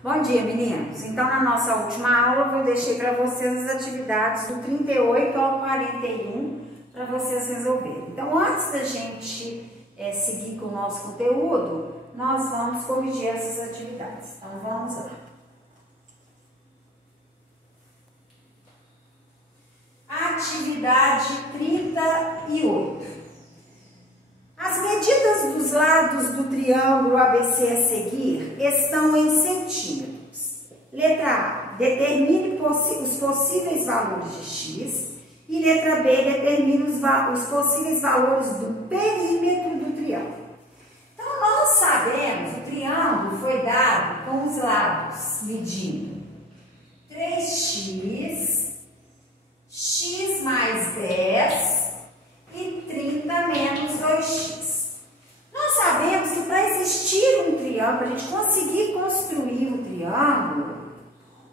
Bom dia, meninos! Então, na nossa última aula, eu deixei para vocês as atividades do 38 ao 41 para vocês resolverem. Então, antes da gente seguir com o nosso conteúdo, nós vamos corrigir essas atividades. Então, vamos lá. Atividade 38. As medidas dos lados do triângulo ABC a seguir estão em centímetros. Letra A, determine os possíveis valores de x. E letra B, determine os possíveis valores do perímetro do triângulo. Então, nós sabemos, o triângulo foi dado com os lados medindo 3x, x mais 10 e 30 menos 2x. Nós sabemos que para existir um triângulo, para a gente conseguir construir um triângulo,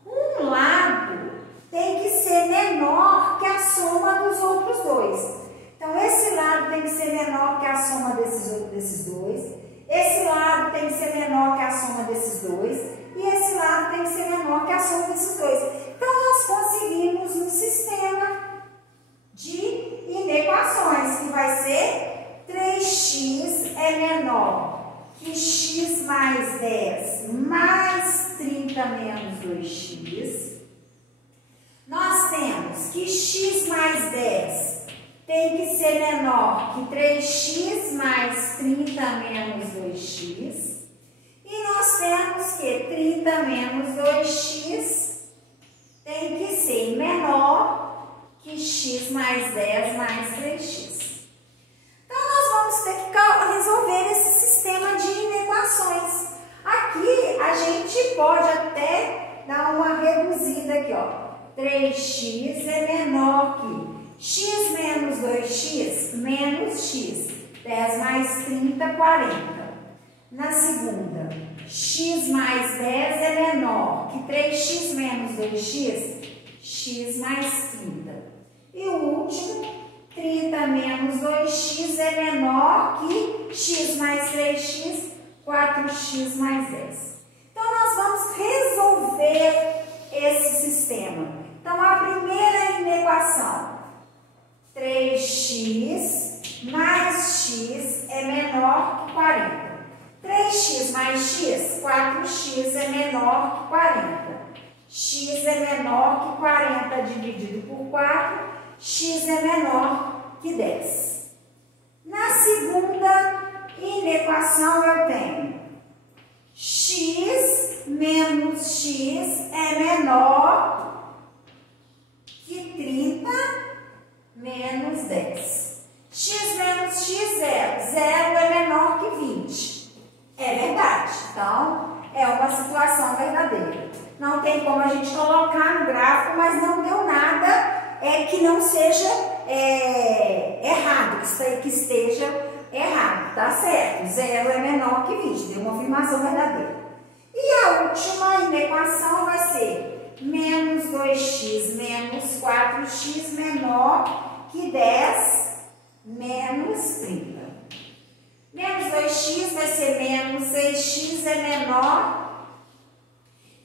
um lado tem que ser menor que a soma dos outros dois. Então, esse lado tem que ser menor que a soma desses dois, esse lado tem que ser menor que a soma desses dois, e esse lado tem que ser menor que a soma desses dois. Então, nós conseguimos um sistema de inequações, que vai ser 3x é menor que x mais 10 mais 30 menos 2x. Nós temos que x mais 10 tem que ser menor que 3x mais 30 menos 2x. E nós temos que 30 menos 2x tem que ser menor que x mais 10 mais 3x. Então, nós vamos ter que resolver esse sistema de inequações. Aqui, a gente pode até dar uma reduzida aqui, ó. 3x é menor que x menos 2x menos x. 10 mais 30, 40. Na segunda, x mais 10 é menor que 3x menos 2x, x mais 30. E o último, 30 menos 2x é menor que x mais 3x, 4x mais 10. Então, nós vamos resolver esse sistema. Então, a primeira inequação, 3x mais x é menor que 40. 3x mais x, 4x é menor que 40. X é menor que 40 dividido por 4, x é menor que 10. Na segunda inequação, eu tenho x menos x é menor que 30 menos 10. X menos x, 0. 0 é menor que 20. É verdade. Então, é uma situação verdadeira. Não tem como a gente colocar no gráfico, mas não deu nada que não seja errado, que esteja errado. Tá certo. 0 é menor que 20. Deu uma afirmação verdadeira. E a última inequação vai ser menos 2x menos 4x menor que 10 menos 30. Menos 2x vai ser menos 6x é menor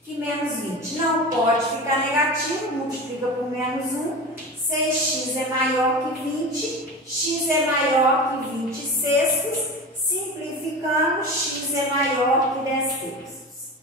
que menos 20. Não pode ficar negativo, multiplica por menos 1. 6x é maior que 20, x é maior que 20 sextos. Simplificando, x é maior que 10 terços.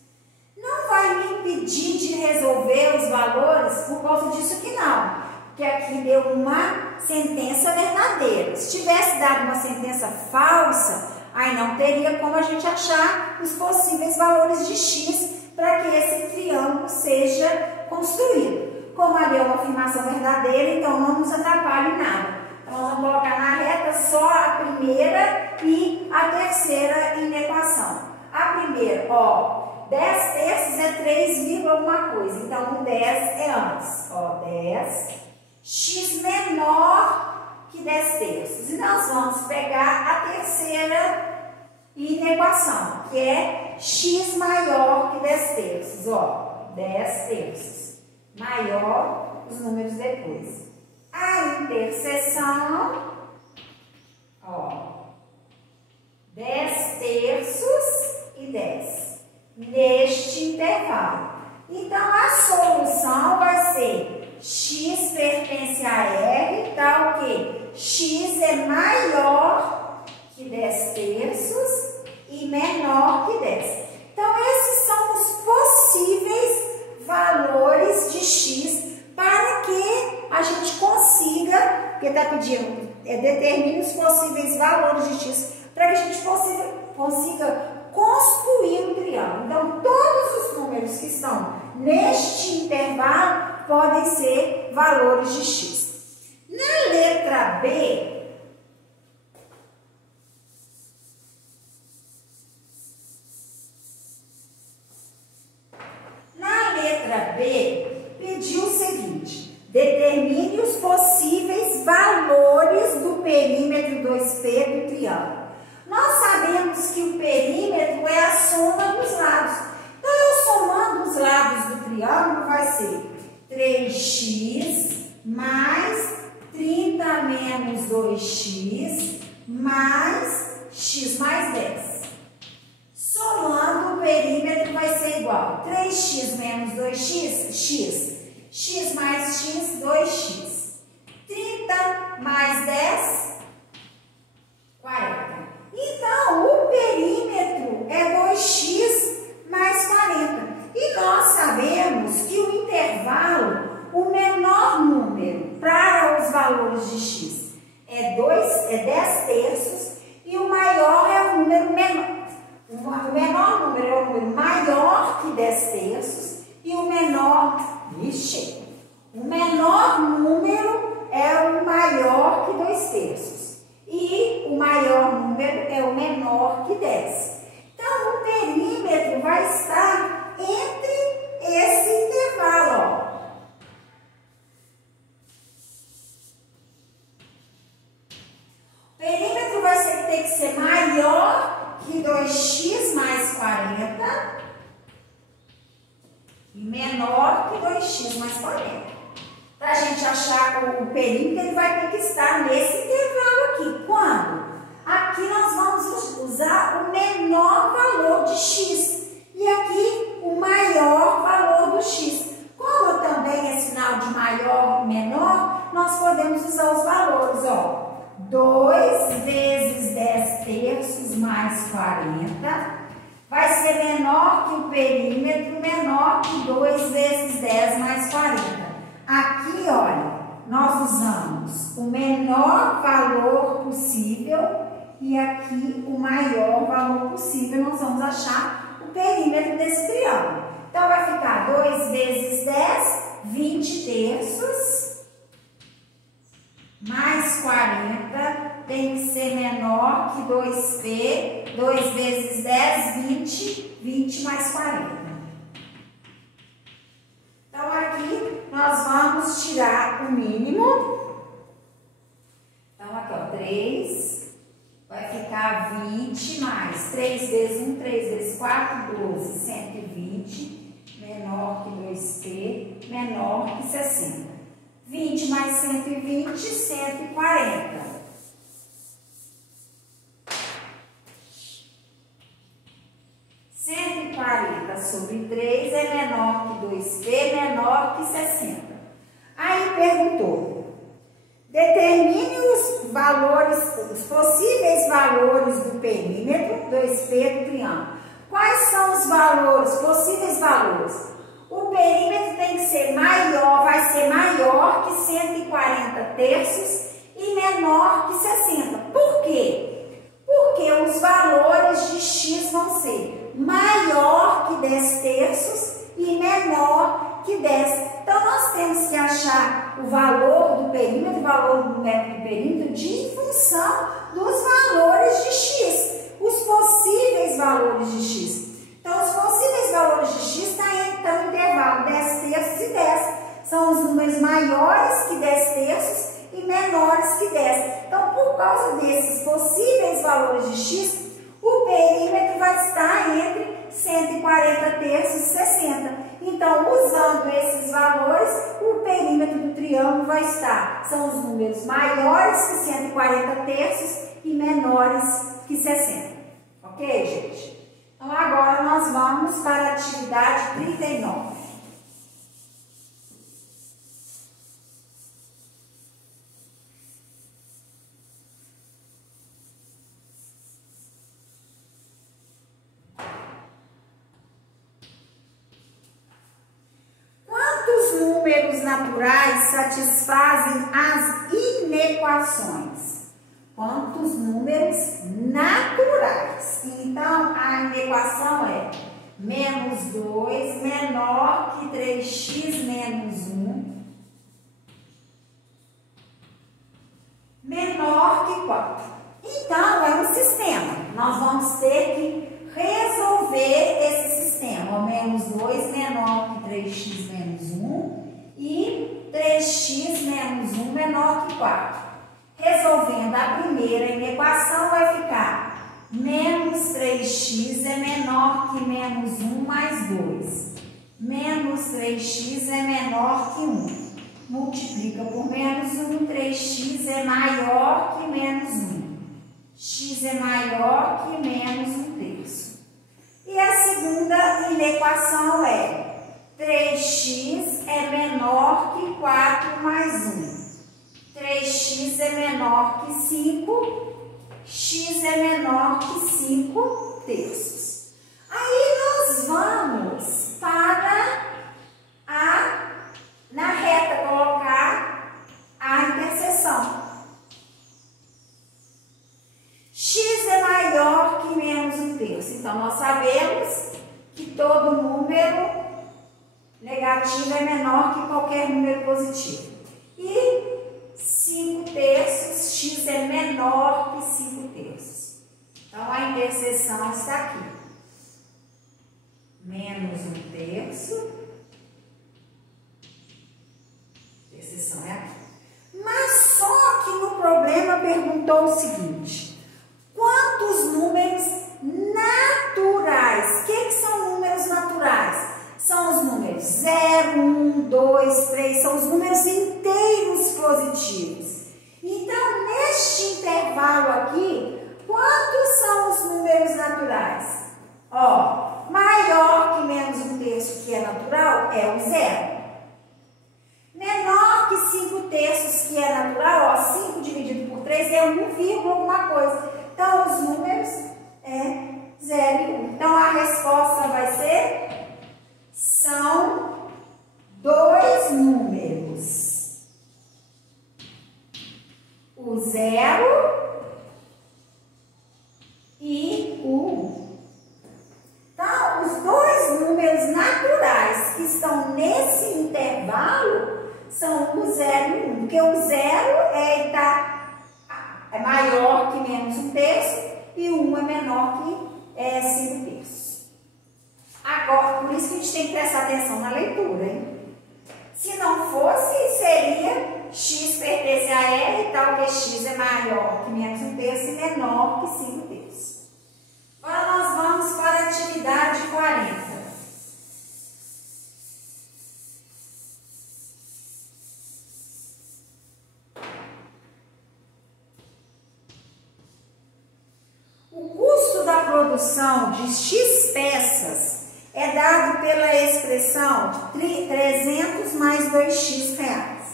Não vai me impedir de resolver os valores por causa disso aqui não. Porque aqui deu uma sentença verdadeira. Se tivesse dado uma sentença falsa, aí não teria como a gente achar os possíveis valores de x para que esse triângulo seja construído. Como ali é uma afirmação verdadeira, então não nos atrapalha em nada. Então, nós vamos colocar na reta só a primeira e a terceira inequação. A primeira, ó, 10 terços é 3, alguma coisa. Então, o 10 é antes. Ó, 10, x menor que 10 terços. E nós vamos pegar a terceira inequação, que é x maior que 10 terços. Ó, 10 terços. Maior os números depois. A interseção, ó, 10 terços e 10. Neste intervalo. Então, a solução vai ser x pertence a R, tá o quê? X é maior que 10 terços e menor que 10. Então, esses são os possíveis valores de x para que a gente consiga, porque está pedindo, determine os possíveis valores de x para que a gente consiga construir um triângulo. Então, todos os números que estão neste intervalo podem ser valores de x. Na letra B, pediu o seguinte: determine os possíveis valores do perímetro 2P do triângulo. Nós sabemos que o perímetro é a soma dos lados. Então, eu somando os lados do triângulo vai ser 3x mais 30 menos 2x mais x mais 10. Somando, o perímetro vai ser igual a 3x menos 2x, x. X mais x, 2x. 30 mais 10, 40. Então, o perímetro é 2x mais 40. E nós sabemos que o intervalo, o menor número para os valores de x é 10 terços e o maior é o número menor. O menor número é o número maior que 10 terços e o menor, o menor número é o maior que 2 terços e o maior número é o menor que 10. Então, o perímetro vai estar entre esse intervalo, ó. O perímetro vai ter que ser maior que 2x mais 40 e menor que 2x mais 40. Para a gente achar o perímetro, ele vai ter que estar nesse intervalo aqui. Quando? Aqui nós vamos usar o menor valor de x e aqui o maior valor do x. Como também é sinal de maior e menor, nós podemos usar os valores, ó. 2 vezes 10 terços mais 40 vai ser menor que o perímetro, menor que 2 vezes 10 mais 40. Aqui, olha, nós usamos o menor valor possível e aqui o maior valor possível. Nós vamos achar o perímetro desse triângulo. Então, vai ficar 2 vezes 10, 20 terços. Mais 40 tem que ser menor que 2P, 2 vezes 10, 20, 20 mais 40. Então, aqui nós vamos tirar o mínimo. Então, aqui, ó, 3, vai ficar 20 mais 3 vezes 1, 3 vezes 4, 12, 120, menor que 2P, menor que 60. 20 mais 120, 140. 140 sobre 3 é menor que 2P, menor que 60. Aí perguntou, determine os valores, os possíveis valores do perímetro 2P do triângulo. Quais são os valores, possíveis valores? O perímetro tem que ser maior, vai ser maior que 140 terços e menor que 60. Por quê? Porque os valores de x vão ser maior que 10 terços e menor que 10. Então, nós temos que achar o valor do perímetro, o valor numérico do perímetro, em função dos valores de x, os possíveis valores de x. Então, os possíveis valores de x estão no intervalo 10 terços e 10. São os números maiores que 10 terços e menores que 10. Então, por causa desses possíveis valores de x, o perímetro vai estar entre 140 terços e 60. Então, usando esses valores, o perímetro do triângulo vai estar. São os números maiores que 140 terços e menores que 60. Ok, gente? Então, agora nós vamos para a atividade 39. Quantos números naturais satisfazem as inequações? Quantos números naturais? Então, a inequação é menos 2 menor que 3x menos 1 menor que 4. Então, é um sistema. Nós vamos ter que resolver esse sistema. Menos 2 menor que 3x menos 1 e 3x menos 1 menor que 4. Resolvendo a primeira inequação, vai ficar menos 3x é menor que menos 1 mais 2. Menos 3x é menor que 1. Multiplica por menos 1, 3x é maior que menos 1. X é maior que menos 1/3. E a segunda inequação é 3x é menor que 4 mais 1. 3x é menor que 5, x é menor que 5/3. Aí nós vamos para na reta, colocar a interseção. X é maior que menos 1/3. Então, nós sabemos que todo número negativo é menor que qualquer número positivo. E 5/3, x é menor que 5/3. Então, a interseção está aqui. Menos 1/3. Interseção é aqui. Mas só que no problema perguntou o seguinte: quantos números naturais? O que são números naturais? São os números 0, 1, 2, 3, são os números inteiros positivos. Então, neste intervalo aqui, quantos são os números naturais? Ó, maior que menos 1/3, que é natural, é o 0. Menor que 5/3, que é natural, ó, 5 dividido por 3 é 1, alguma coisa. Então, os números é 0 e 1. Então, a resposta vai ser... São dois números, o 0 e o 1. Então, os dois números naturais que estão nesse intervalo são o 0 e o 1, porque o 0 é maior que menos 1/3 e o 1 é menor que 5/3. Agora, por isso que a gente tem que prestar atenção na leitura, hein? Se não fosse, seria x pertence a R, tal que x é maior que menos 1/3 e menor que 5/3. Agora nós vamos para a atividade 40. O custo da produção de x peças é dado pela expressão 300 mais 2x reais.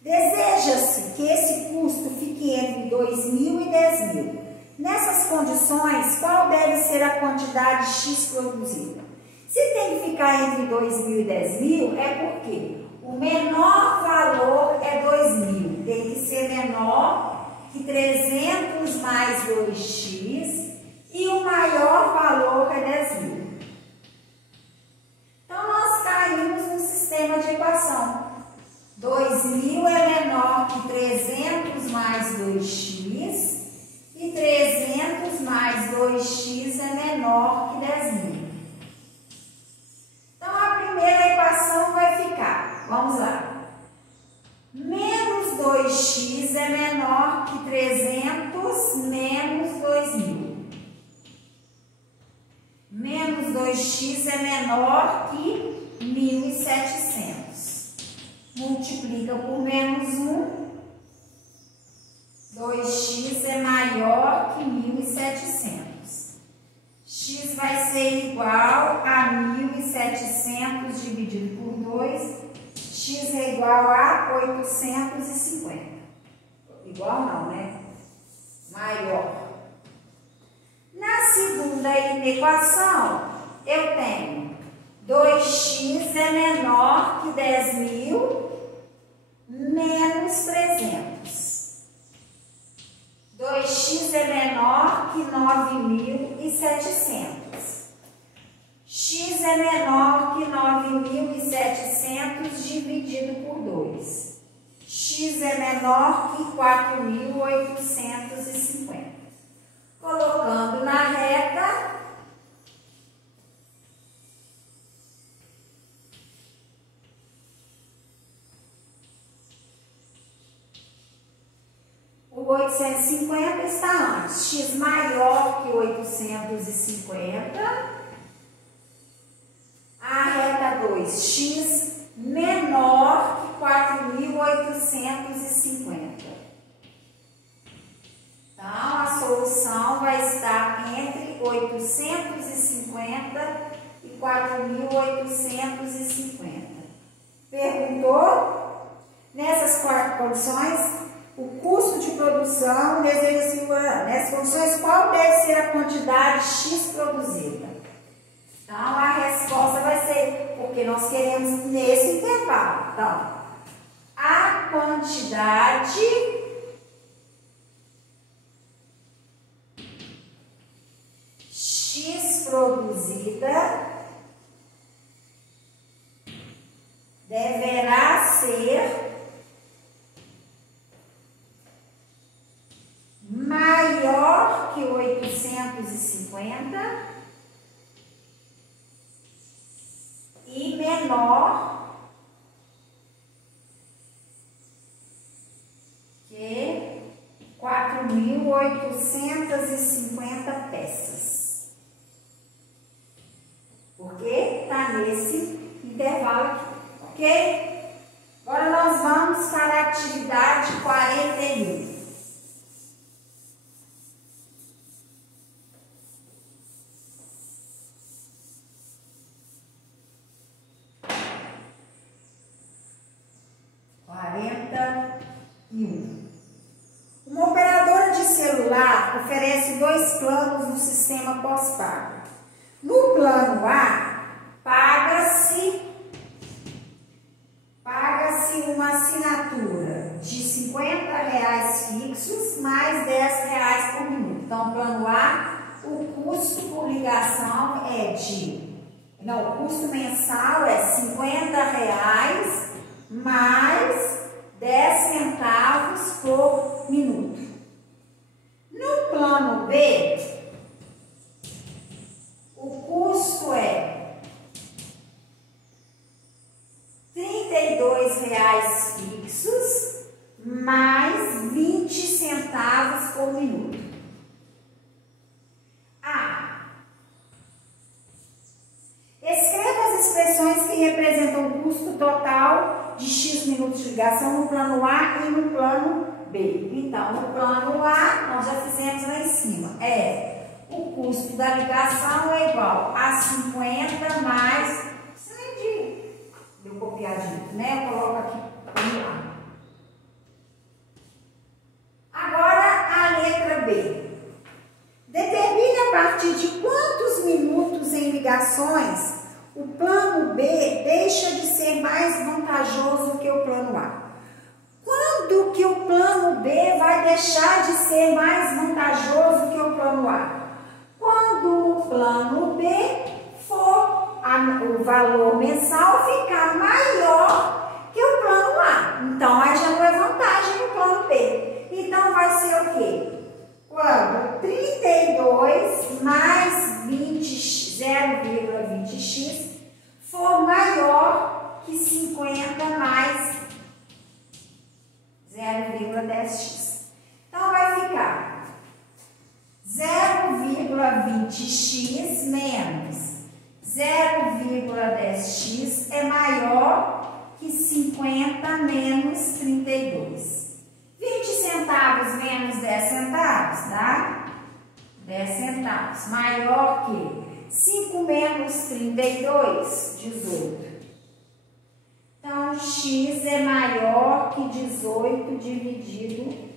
Deseja-se que esse custo fique entre 2.000 e 10.000. Nessas condições, qual deve ser a quantidade x produzida? Se tem que ficar entre 2.000 e 10.000, é porque o menor valor é 2.000. Tem que ser menor que 300 mais 2x e o maior valor é 10.000. Então, nós caímos no sistema de equação. 2.000 é menor que 300 mais 2x e 300 mais 2x é menor que 10.000. Então, a primeira equação vai ficar, vamos lá, menos 2x é menor que 300 menos 2.000. Menos 2x é menor que 1.700. Multiplica por menos 1. 2x é maior que 1.700. X vai ser igual a 1.700 dividido por 2. X é igual a 850. Igual não, né? Maior. Na segunda equação, eu tenho 2x é menor que 10.000 menos 300. 2x é menor que 9.700. X é menor que 9.700 dividido por 2. X é menor que 4.850. Colocando na reta, o 850 está antes. X maior que 850. A reta 2, x menor que 4.850. Então, a solução vai estar entre 850 e 4.850. Perguntou? Nessas quatro condições, o custo de produção, nessas condições, qual deve ser a quantidade X produzida? Então, a resposta vai ser, porque nós queremos nesse intervalo. Então, a quantidade X produzida deverá ser maior que 850 e menor que 4.850 peças. Porque está nesse intervalo aqui, ok? Agora nós vamos para a atividade 41. Uma operadora de celular oferece 2 planos no sistema pós-pago. No plano A, paga-se uma assinatura de R$50 fixos mais R$10 por minuto. Então, plano A, o custo por ligação o custo mensal é R$50 mais 10 centavos por minuto. No plano B, o custo é R$32 fixos mais 20 centavos por minuto. A. Escreva as expressões que representam o custo total de X minutos de ligação no plano A e no plano B. Então, no plano A, nós já fizemos lá em cima. O custo da ligação é igual a 50 mais... Deu copiadinho, né? Eu coloco aqui no A. Agora, a letra B. Determine a partir de quantos minutos em ligações o plano B deixa de ser mais vantajoso que o plano A. Quando que o plano B vai deixar de ser mais vantajoso que o plano A? Quando o plano B for o valor mensal ficar maior que o plano A. Então, aí já não é vantagem no plano B. Então, vai ser o quê? Quando 32 mais 0,20x for maior que 50 mais 0,10x. Então, vai ficar 0,20x menos 0,10x é maior que 50 menos 32. 20 centavos menos 10 centavos, dá 10 centavos. Maior que 5 menos 32, 18. Então, x é maior que 18 dividido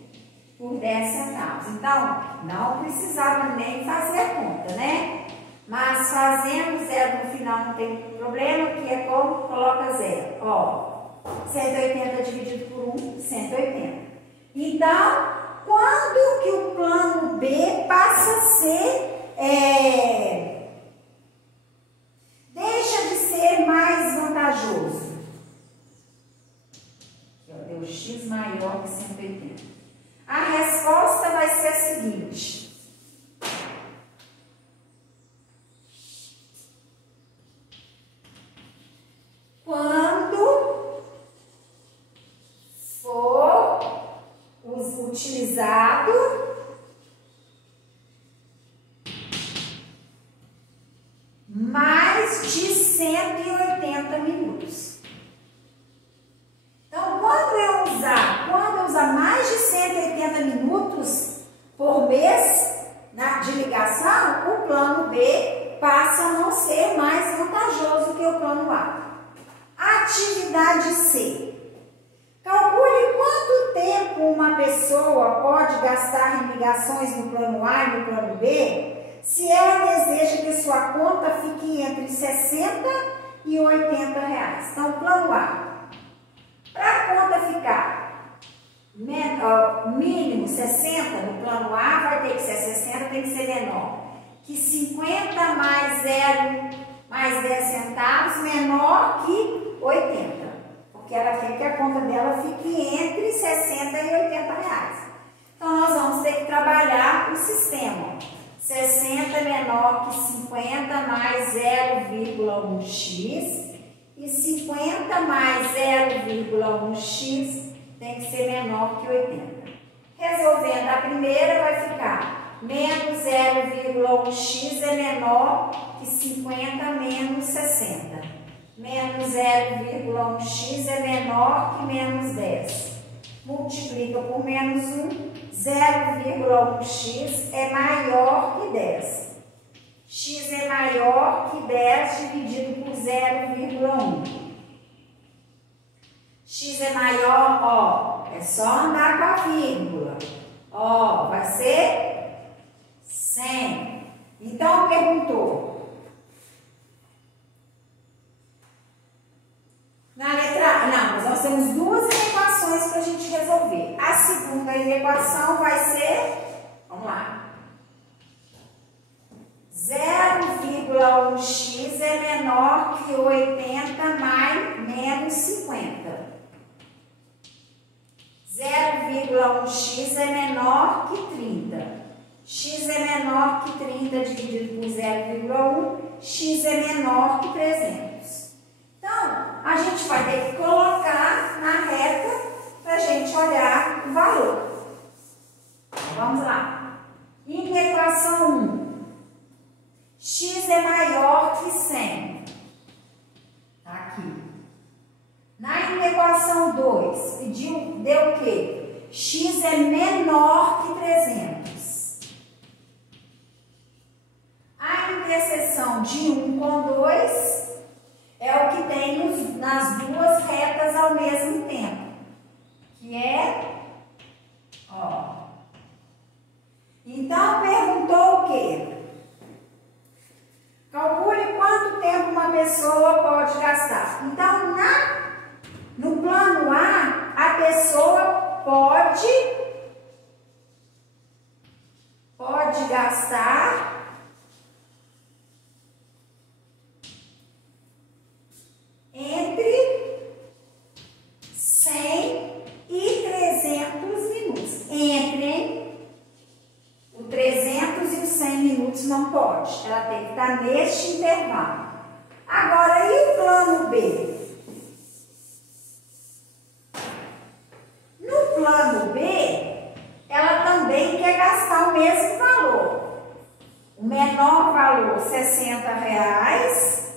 por 10 centavos. Então, não precisava nem fazer a conta, né? Mas fazendo zero no final não tem problema, que é como coloca zero. Ó, 180 dividido por 1, 180. Então, quando que o plano B passa a ser, deixa de ser mais vantajoso? Aqui, ó, deu x maior que 180. A resposta vai ser a seguinte. Quando for utilizado mais de 180 minutos. Então, quando eu usar mais de 180 minutos por mês de ligação, o plano B passa a não ser mais vantajoso que o plano A. Atividade C. Calcule quanto tempo uma pessoa pode gastar em ligações no plano A e no plano B se ela deseja que sua conta fique entre 60 e 80 reais. Então, plano A. Para a conta ficar mínimo 60 no plano A, vai ter que ser 60, tem que ser menor que 50 mais 0 mais 10 centavos, menor que 80. Porque ela quer que a conta dela fique entre 60 e 80 reais. Então, nós vamos ter que trabalhar o sistema. 60 menor que 50 mais 0,1x e 50 mais 0,1x tem que ser menor que 80. Resolvendo a primeira, vai ficar menos 0,1x é menor que 50 menos 60. Menos 0,1x é menor que menos 10. Multiplica por menos 1, 0,1x é maior que 10. X é maior que 10 dividido por 0,1. X é maior, ó, é só andar com a vírgula. Ó, vai ser 100. Então, perguntou. Na letra A, não, nós temos duas equações para a gente resolver. A segunda equação vai ser, vamos lá, 0,1x é menor que 80 mais menos 50. 0,1x é menor que 30. X é menor que 30 dividido por 0,1. X é menor que 300. Então, a gente vai ter que colocar na reta para a gente olhar o valor. Então, vamos lá. Em equação 1, x é maior que 100. Tá aqui. Na equação 2, deu o quê? X é menor que 300. A interseção de 1 com 2 é o que tem nas duas retas ao mesmo tempo, que é, ó. Então, perguntou o quê? Calcule quanto tempo uma pessoa pode gastar. Então, no plano A, a pessoa pode gastar entre 100 e 300 minutos. Entre o 300 e os 100 minutos não pode. Ela tem que estar neste intervalo. Agora, e o plano B? No plano B, ela também quer gastar o mesmo valor. O menor valor, R$60,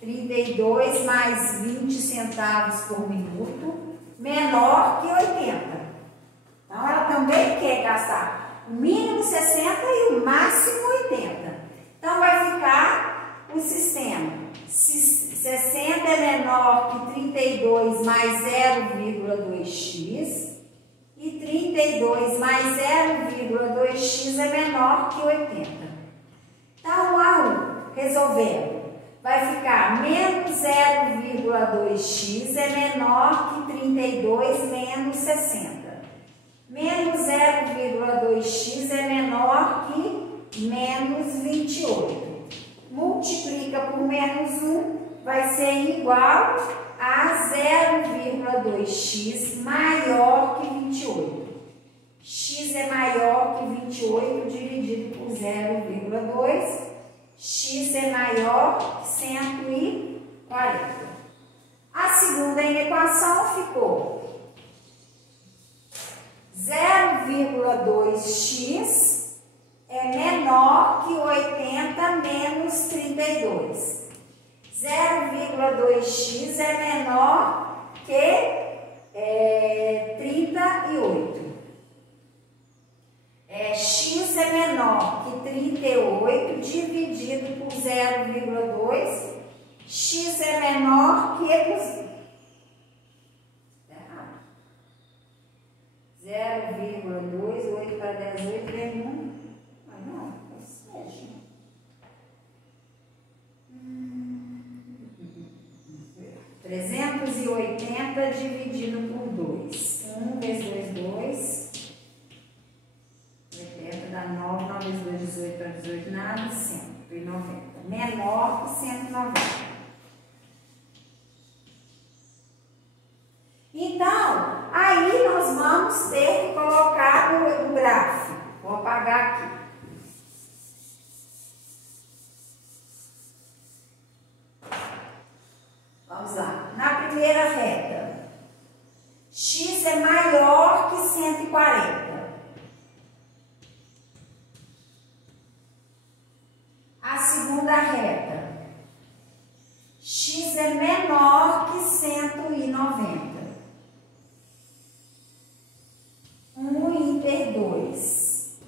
32 mais 20 centavos por minuto, menor que 80. Então, ela também quer gastar o mínimo 60 e o máximo 80. Então, vai ficar o sistema. 60 é menor que 32 mais 0,2x e 32 mais 0,2x é menor que 80. Então, ao resolver, vai ficar menos 0,2x é menor que 32 menos 60. Menos 0,2x é menor que menos 28. Multiplica por menos 1, vai ser igual a 0,2x maior que 28. X é maior que 28 dividido por 0,2. X é maior que 140. A segunda equação ficou 0,2x é menor que 80 menos 32. 0,2x é menor que 38. X é menor que 38 dividido por 0,2. X é menor que 0,2, 8 para 10, 8, 31. Ah, não, seja. 380 dividido por 2. 1 vezes 2, 2. 80 dá 9, 9 vezes 2, 18 para 18, nada, 190. Menor que 190. Então, aí nós vamos ter que colocar o gráfico. Vou apagar aqui. Vamos lá. Na primeira reta, x é maior que 140. A segunda reta, x é menor que 190. 1 inter 2.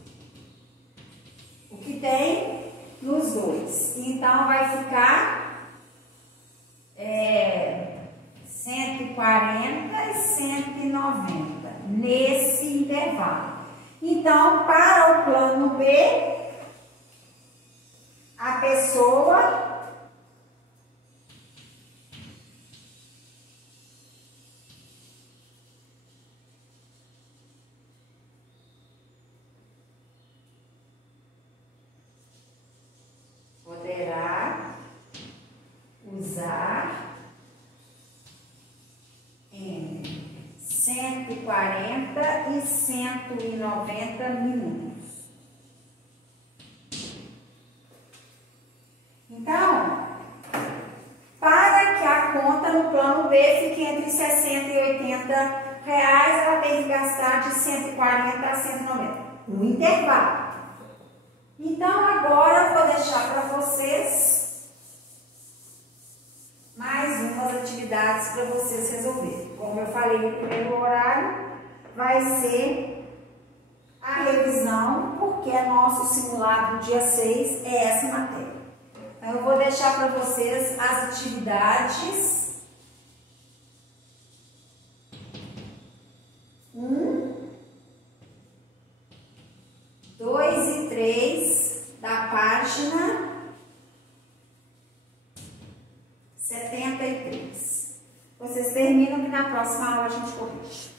O que tem nos dois. Então, vai ficar 140 e 190 nesse intervalo. Então, para o plano B, a pessoa poderá usar em 140 e 190 minutos. Então, para que a conta no plano B fique entre 60 e 80 reais, ela tem que gastar de 140 a 190, no intervalo. Então, agora eu vou deixar para vocês mais umas atividades para vocês resolverem. Como eu falei no primeiro horário, vai ser a revisão, porque é nosso simulado dia 6, é essa matéria. Então, eu vou deixar para vocês as atividades 1, 2 e 3 da página 73. Vocês terminam que na próxima aula a gente corrige.